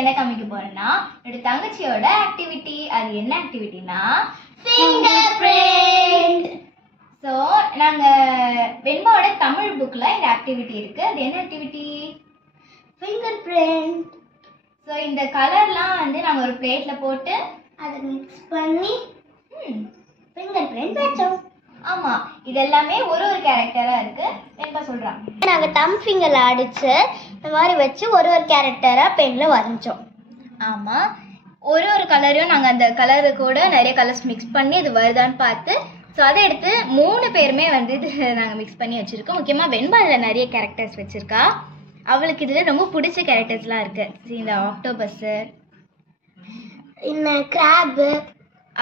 இன்னைக்கு என்ன காமிக்க போறேன்னா என்னோட தங்கச்சியோட ஆக்டிவிட்டி. அது என்ன ஆக்டிவிட்டினா ஃபிங்கர் பிரிண்ட். ஸோ நாங்கள் வெண்பாவோட தமிழ் புக்கில் இந்த ஆக்டிவிட்டி இருக்குது. அது என்ன ஆக்டிவிட்டி? Finger print. ஸோ இந்த கலர்லாம் வந்து நாங்கள் ஒரு பிளேட்டில் போட்டு அதை மிக்ஸ் பண்ணி ஃபிங்கர் பிரிண்ட் வச்சோம். ஆமாம், இது எல்லாமே ஒரு ஒரு கேரக்டராக இருக்குது. வெண்பா சொல்கிறாங்க. நாங்கள் தம் ஃபிங்கரில் அடித்து இந்த மாதிரி வச்சு ஒரு ஒரு கேரக்டராக பெனில் வரைஞ்சோம். ஆமாம், ஒரு ஒரு கலரையும் நாங்கள் அந்த கலரு கூட நிறைய கலர்ஸ் மிக்ஸ் பண்ணி அது வருதான்னு பார்த்து ஸோ அதை எடுத்து 3 பேருமே வந்து இது நாங்கள் மிக்ஸ் பண்ணி வச்சுருக்கோம். முக்கியமாக வெண்பா இதில் நிறைய கேரக்டர்ஸ் வச்சுருக்கா. அவளுக்கு இதில் ரொம்ப பிடிச்ச கேரக்டர்ஸ்லாம் இருக்குது. இந்த ஆக்டோபஸ்ஸு, இந்த கிராப்பு,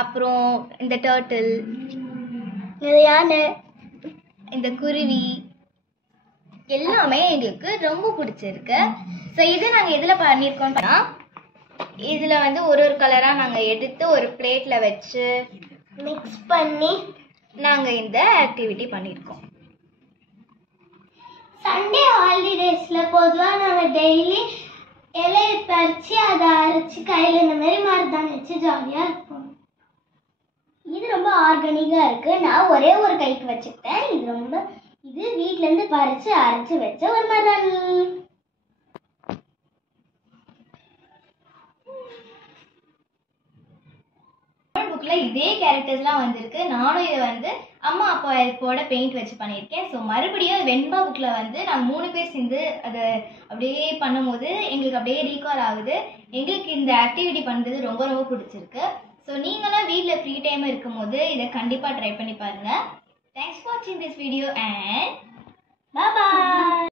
அப்புறம் இந்த டர்ட்டில், யானை, இந்த குருவி எல்லாமே எங்களுக்கு ரொம்ப பிடிச்சிருக்கு. ஸோ இது நாங்கள் எதில் பண்ணியிருக்கோம்னா இதில் வந்து ஒரு ஒரு கலராக நாங்கள் எடுத்து ஒரு பிளேட்டில் வச்சு மிக்ஸ் பண்ணி நாங்கள் இந்த ஆக்டிவிட்டி பண்ணியிருக்கோம். சண்டே ஹாலிடேஸில் பொதுவாக நாங்கள் டெய்லி இலையை பறித்து அதை அரைச்சி கையில் இந்த மாதிரி மருதாணி வச்சு ஜாலியாக இருப்போம். இது ரொம்ப ஆர்கானிக்காக இருக்குது. நான் ஒரே ஒரு கைக்கு வச்சுக்கிட்டேன். இது வீட்டிலேருந்து பறித்து அரைச்சி வச்ச ஒரு மருதாணி. புக்கில் இதே கேரக்டர்ஸ்லாம் வந்திருக்கு. நானும் இதை வந்து அம்மா அப்பா போட பெயிண்ட் வச்சு பண்ணியிருக்கேன். ஸோ மறுபடியும் வெண்பா புக்கில் வந்து நாங்கள் 3 பேர் சேர்ந்து அதை அப்படியே பண்ணும்போது எங்களுக்கு அப்படியே ரீகால் ஆகுது. எங்களுக்கு இந்த ஆக்டிவிட்டி பண்ணுறது ரொம்ப ரொம்ப பிடிச்சிருக்கு. ஸோ நீங்களும் வீட்டில் ஃப்ரீ டைம் இருக்கும்போது இதை கண்டிப்பாக ட்ரை பண்ணி பாருங்கள். தேங்க்ஸ் ஃபார் வாட்சிங் திஸ் வீடியோ அண்ட் பாய்.